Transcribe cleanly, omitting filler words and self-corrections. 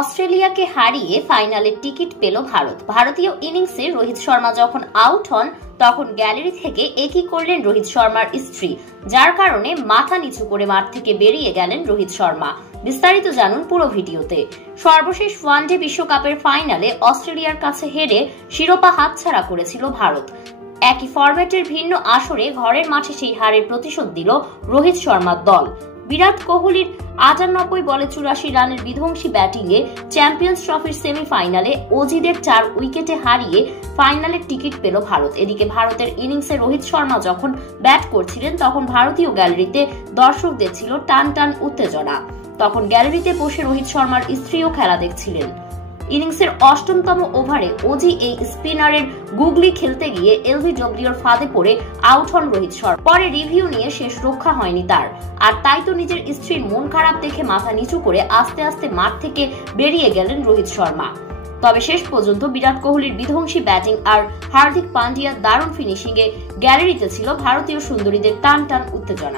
অস্ট্রেলিয়াকে হারিয়ে ফাইনালের টিকিট পেল ভারত। ভারতীয় ইনিংসে রোহিত শর্মা যখন আউট হন তখন গ্যালারি থেকে একই করলেন রোহিত শর্মার স্ত্রী, যার কারণে মাথা নিচু করে মাঠ থেকে বেরিয়ে গেলেন রোহিত শর্মা। বিস্তারিত জানুন পুরো ভিডিওতে। সর্বশেষ ওয়ানডে বিশ্বকাপের ফাইনালে অস্ট্রেলিয়ার কাছে হেরে শিরোপা হাতছাড়া করেছিল ভারত। একই ফরম্যাটের ভিন্ন আসরে ঘরের মাঠে সেই হারের প্রতিশোধ দিল রোহিত শর্মার দল। বিরাট কোহলির ৯৮ বলে ৮৪ রানের বিধ্বংসী ব্যাটিংয়ে চ্যাম্পিয়ন্স ট্রফির সেমিফাইনালে অজিদের ৪ উইকেটে হারিয়ে ফাইনালের টিকিট পেল ভারত। এদিকে ভারতের ইনিংসে রোহিত শর্মা যখন ব্যাট করছিলেন তখন ভারতীয় গ্যালারিতে দর্শকদের ছিল টান টান উত্তেজনা। তখন গ্যালারিতে বসে রোহিত শর্মার স্ত্রীও খেলা দেখছিলেন। ইনিংসের অষ্টমতম ওভারে অজি এই স্পিনারের গুগলি খেলতে গিয়ে এলবিডব্লিউর ফাঁদে পড়ে আউট হন রোহিত শর্মা। পরে রিভিউ নিয়ে শেষ রক্ষা হয়নি তার, আর তাই তো নিজের স্ত্রীর মন খারাপ দেখে মাথা নিচু করে আস্তে আস্তে মাঠ থেকে বেরিয়ে গেলেন রোহিত শর্মা। তবে শেষ পর্যন্ত বিরাট কোহলির বিধ্বংসী ব্যাটিং আর হার্দিক পান্ডিয়ার দারুণ ফিনিশিংয়ে গ্যালারিতে ছিল ভারতীয় সুন্দরীদের টান টান উত্তেজনা।